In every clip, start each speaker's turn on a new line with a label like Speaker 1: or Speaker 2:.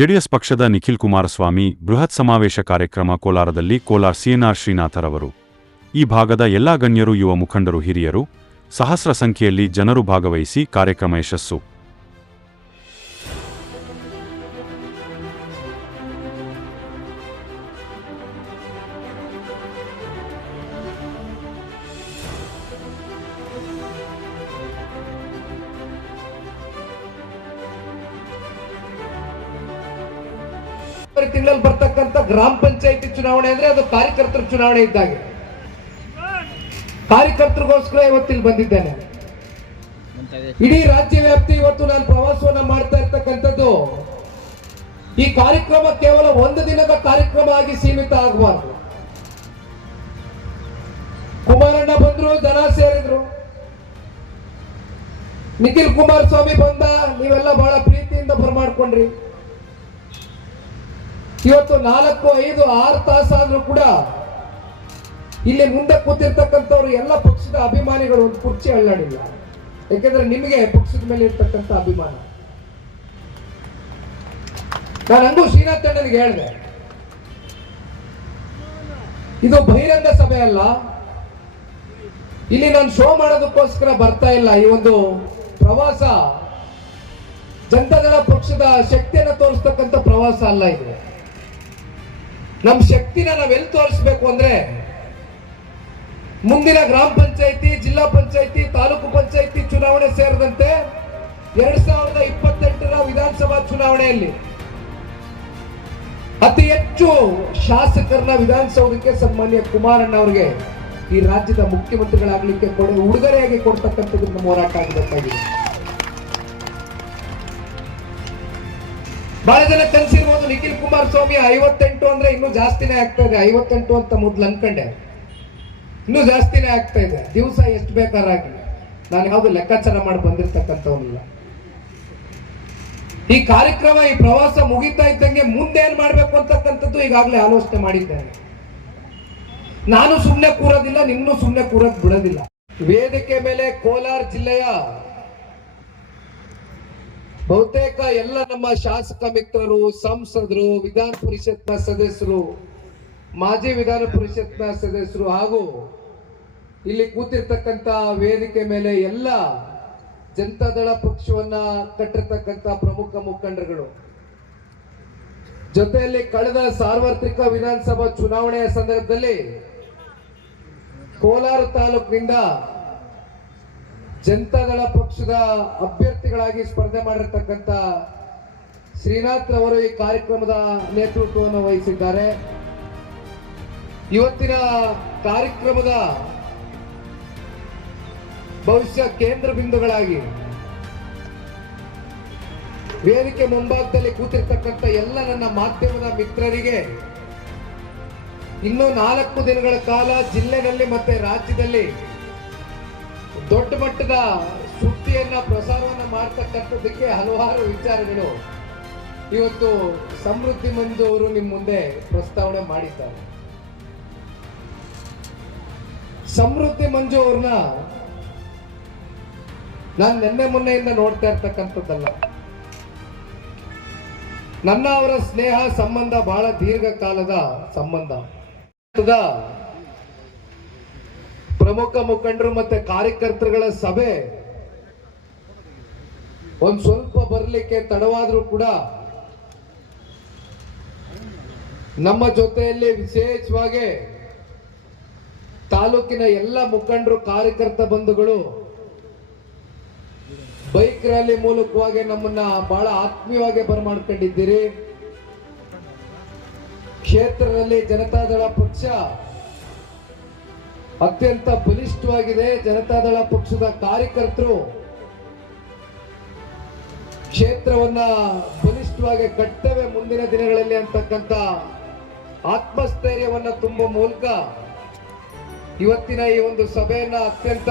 Speaker 1: JDS ಪಕ್ಷದ ನಿಖಿಲ್ ಕುಮಾರಸ್ವಾಮಿ ಬೃಹತ್ ಸಮಾವೇಶ ಕಾರ್ಯಕ್ರಮ ಕೋಲಾರದಲ್ಲಿ ಕೋಲಾರ್ ಸಿಎನ್ಆರ್ ಶ್ರೀನಾಥರವರು ಈ ಭಾಗದ ಎಲ್ಲಾ ಗಣ್ಯರು, ಯುವ ಮುಖಂಡರು, ಹಿರಿಯರು ಸಹಸ್ರ ಸಂಖ್ಯೆಯಲ್ಲಿ ಜನರು ಭಾಗವಹಿಸಿ ಕಾರ್ಯಕ್ರಮ ಯಶಸ್ಸು.
Speaker 2: ತಿಂಗಳಲ್ಲಿ ಬರ್ತಕ್ಕಂಥ ಗ್ರಾಮ ಪಂಚಾಯತಿ ಚುನಾವಣೆ ಅಂದ್ರೆ ಅದು ಕಾರ್ಯಕರ್ತರ ಚುನಾವಣೆ ಇದ್ದಾಗೆ. ಕಾರ್ಯಕರ್ತರಿಗೋಸ್ಕರ ಇವತ್ತಿಲ್ಲಿ ಬಂದಿದ್ದೇನೆ. ಇಡೀ ರಾಜ್ಯ ವ್ಯಾಪ್ತಿ ಇವತ್ತು ನಾನು ಪ್ರವಾಸವನ್ನ ಮಾಡ್ತಾ ಇರ್ತಕ್ಕಂಥದ್ದು. ಈ ಕಾರ್ಯಕ್ರಮ ಕೇವಲ ಒಂದು ದಿನದ ಕಾರ್ಯಕ್ರಮ ಆಗಿ ಸೀಮಿತ ಆಗಬಾರ್ದು. ಕುಮಾರಣ್ಣ ಬಂದ್ರು, ಜನ ಸೇರಿದ್ರು. ನಿಖಿಲ್ ಕುಮಾರಸ್ವಾಮಿ ಬಂದ, ನೀವೆಲ್ಲ ಬಹಳ ಪ್ರೀತಿಯಿಂದ ಬರಮಾಡ್ಕೊಂಡ್ರಿ. ಇವತ್ತು ನಾಲ್ಕು, ಐದು, ಆರು ತಾಸಾದ್ರೂ ಕೂಡ ಇಲ್ಲಿ ಮುಂದೆ ಕೂತಿರ್ತಕ್ಕಂಥವ್ರು ಎಲ್ಲ ಪಕ್ಷದ ಅಭಿಮಾನಿಗಳು ಒಂದು ಕುರ್ಚಿ ಅಳ್ಳಾಡಿಲ್ಲ. ಯಾಕೆಂದ್ರೆ ನಿಮಗೆ ಪಕ್ಷದ ಮೇಲೆ ಇರ್ತಕ್ಕಂಥ ಅಭಿಮಾನ. ನಾನು ಹಂಗೂ ಶ್ರೀನಾಥ್ ಅಣ್ಣನಿಗೆ ಹೇಳಿದೆ. ಇದು ಬಹಿರಂಗ ಸಭೆ ಅಲ್ಲ. ಇಲ್ಲಿ ನಾನು ಶೋ ಮಾಡೋದಕ್ಕೋಸ್ಕರ ಬರ್ತಾ ಇಲ್ಲ. ಈ ಒಂದು ಪ್ರವಾಸ, ಜನತಾದಳ ಪಕ್ಷದ ಶಕ್ತಿಯನ್ನು ತೋರಿಸ್ತಕ್ಕಂಥ ಪ್ರವಾಸ ಅಲ್ಲ ಇದು. ನಮ್ಮ ಶಕ್ತಿನ ನಾವೆಲ್ಲಿ ತೋರಿಸ್ಬೇಕು ಅಂದ್ರೆ ಮುಂದಿನ ಗ್ರಾಮ ಪಂಚಾಯತಿ, ಜಿಲ್ಲಾ ಪಂಚಾಯತಿ, ತಾಲೂಕು ಪಂಚಾಯತಿ ಚುನಾವಣೆ ಸೇರಿದಂತೆ ಎರಡ್ ಸಾವಿರದ ಇಪ್ಪತ್ತೆಂಟರ ವಿಧಾನಸಭಾ ಚುನಾವಣೆಯಲ್ಲಿ ಅತಿ ಹೆಚ್ಚು ಶಾಸಕರನ್ನ ವಿಧಾನಸೌಧಕ್ಕೆ ಸನ್ಮಾನ್ಯ ಕುಮಾರಣ್ಣ ಅವರಿಗೆ ಈ ರಾಜ್ಯದ ಮುಖ್ಯಮಂತ್ರಿಗಳಾಗಲಿಕ್ಕೆ ಕೊಡ ಉಡುಗೊರೆಯಾಗಿ ಕೊಡ್ತಕ್ಕಂಥದ್ದು ಹೋರಾಟ ಆಗಬೇಕಾಗಿದೆ ಬಹಳ ಜನ ಕನ್ಸಿರ್ಬೋದು. ನಿಖಿಲ್ ಕುಮಾರಸ್ವಾಮಿ ಐವತ್ತೆಂಟು ಅಂದ್ರೆ ಇನ್ನೂ ಜಾಸ್ತಿನೇ ಆಗ್ತಾ ಇದೆ. ಐವತ್ತೆಂಟು ಅಂತ ಮೊದ್ಲು ಅನ್ಕೊಂಡೆ. ಇನ್ನೂ ಜಾಸ್ತಿನೇ ಆಗ್ತಾ ಇದೆ. ದಿವಸ ಎಷ್ಟು ಬೇಕಾರಾಗಿ ನಾನು ಯಾವ್ದು ಲೆಕ್ಕಾಚಾರ ಮಾಡಿ ಬಂದಿರ್ತಕ್ಕಂಥವನಿಲ್ಲ. ಈ ಕಾರ್ಯಕ್ರಮ, ಈ ಪ್ರವಾಸ ಮುಗಿತಾ ಇದ್ದಂಗೆ ಮುಂದೆ ಏನ್ ಮಾಡ್ಬೇಕು ಅಂತಕ್ಕಂಥದ್ದು ಈಗಾಗಲೇ ಆಲೋಚನೆ ಮಾಡಿದ್ದೇನೆ. ನಾನು ಸುಮ್ಮನೆ ಕೂರೋದಿಲ್ಲ, ನಿನ್ನೂ ಸುಮ್ಮನೆ ಕೂರೋದ್ ಬಿಡೋದಿಲ್ಲ. ವೇದಿಕೆ ಮೇಲೆ ಕೋಲಾರ ಜಿಲ್ಲೆಯ ಬಹುತೇಕ ಎಲ್ಲ ನಮ್ಮ ಶಾಸಕ ಮಿತ್ರರು, ಸಂಸದರು, ವಿಧಾನ ಪರಿಷತ್ನ ಸದಸ್ಯರು, ಮಾಜಿ ವಿಧಾನ ಪರಿಷತ್ನ ಸದಸ್ಯರು ಹಾಗೂ ಇಲ್ಲಿ ಕೂತಿರ್ತಕ್ಕಂತ ವೇದಿಕೆ ಮೇಲೆ ಎಲ್ಲ ಜನತಾದಳ ಪಕ್ಷವನ್ನ ಕಟ್ಟಿರ್ತಕ್ಕಂತ ಪ್ರಮುಖ ಮುಖಂಡರುಗಳು. ಜೊತೆಯಲ್ಲಿ ಕಳೆದ ಸಾರ್ವತ್ರಿಕ ವಿಧಾನಸಭಾ ಚುನಾವಣೆಯ ಸಂದರ್ಭದಲ್ಲಿ ಕೋಲಾರ ತಾಲೂಕಿನಿಂದ ಜನತಾದಳ ಪಕ್ಷದ ಅಭ್ಯರ್ಥಿಗಳಾಗಿ ಸ್ಪರ್ಧೆ ಮಾಡಿರ್ತಕ್ಕಂಥ ಶ್ರೀನಾಥ್ ರವರು ಈ ಕಾರ್ಯಕ್ರಮದ ನೇತೃತ್ವವನ್ನು ವಹಿಸಿದ್ದಾರೆ. ಇವತ್ತಿನ ಕಾರ್ಯಕ್ರಮದ ಭವಿಷ್ಯ ಕೇಂದ್ರ ಬಿಂದುಗಳಾಗಿ ವೇದಿಕೆ ಮುಂಭಾಗದಲ್ಲಿ ಕೂತಿರ್ತಕ್ಕಂಥ ಎಲ್ಲ ನನ್ನ ಮಾಧ್ಯಮದ ಮಿತ್ರರಿಗೆ ಇನ್ನೂ ನಾಲ್ಕು ದಿನಗಳ ಕಾಲ ಜಿಲ್ಲೆನಲ್ಲಿ ಮತ್ತೆ ರಾಜ್ಯದಲ್ಲಿ ದೊಡ್ಡ ಮಟ್ಟದ ಸುದ್ದಿಯನ್ನ ಪ್ರಸಾರವನ್ನ ಮಾಡ್ತಕ್ಕಂಥದ್ದಕ್ಕೆ ಹಲವಾರು ವಿಚಾರಗಳು. ಇವತ್ತು ಸಮೃದ್ಧಿ ಮಂಜು ಅವರು ನಿಮ್ಮ ಮುಂದೆ ಪ್ರಸ್ತಾವನೆ ಮಾಡಿದ್ದಾರೆ. ಸಮೃದ್ಧಿ ಮಂಜು ಅವ್ರನ್ನ ನಾನು ನಿನ್ನೆ ಮೊನ್ನೆಯಿಂದ ನೋಡ್ತಾ ಇರ್ತಕ್ಕಂಥದ್ದಲ್ಲ. ನನ್ನ ಅವರ ಸ್ನೇಹ, ಸಂಬಂಧ ಬಹಳ ದೀರ್ಘಕಾಲದ ಸಂಬಂಧ. ಪ್ರಮುಖ ಮುಖಂಡರು ಮತ್ತೆ ಕಾರ್ಯಕರ್ತರುಗಳ ಸಭೆ. ಒಂದ್ ಸ್ವಲ್ಪ ಬರಲಿಕ್ಕೆ ತಡವಾದ್ರೂ ಕೂಡ ನಮ್ಮ ಜೊತೆಯಲ್ಲಿ ವಿಶೇಷವಾಗಿ ತಾಲೂಕಿನ ಎಲ್ಲ ಮುಖಂಡರು, ಕಾರ್ಯಕರ್ತ ಬಂಧುಗಳು ಬೈಕ್ ರ್ಯಾಲಿ ಮೂಲಕವಾಗಿ ನಮ್ಮನ್ನ ಬಹಳ ಆತ್ಮೀಯವಾಗಿ ಬರಮಾಡ್ಕೊಂಡಿದ್ದೀರಿ. ಕ್ಷೇತ್ರದಲ್ಲಿ ಜನತಾದಳ ಪಕ್ಷ ಅತ್ಯಂತ ಬಲಿಷ್ಠವಾಗಿದೆ ಜನತಾದಳ ಪಕ್ಷದ ಕಾರ್ಯಕರ್ತರು. ಕ್ಷೇತ್ರವನ್ನ ಬಲಿಷ್ಠವಾಗಿ ಕಟ್ಟವೆ ಮುಂದಿನ ದಿನಗಳಲ್ಲಿ ಅಂತಕ್ಕಂಥ ಆತ್ಮಸ್ಥೈರ್ಯವನ್ನ ತುಂಬುವ ಮೂಲಕ ಇವತ್ತಿನ ಈ ಒಂದು ಸಭೆಯನ್ನ ಅತ್ಯಂತ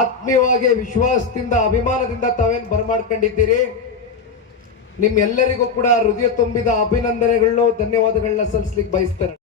Speaker 2: ಆತ್ಮೀಯವಾಗಿ ವಿಶ್ವಾಸದಿಂದ, ಅಭಿಮಾನದಿಂದ ತಾವೇನು ಬರಮಾಡ್ಕೊಂಡಿದ್ದೀರಿ? ನಿಮ್ಮೆಲ್ಲರಿಗೂ ಕೂಡ ಹೃದಯ ತುಂಬಿದ ಅಭಿನಂದನೆಗಳನ್ನು, ಧನ್ಯವಾದಗಳನ್ನ ಸಲ್ಲಿಸ್ಲಿಕ್ಕೆ ಬಯಸ್ತೇನೆ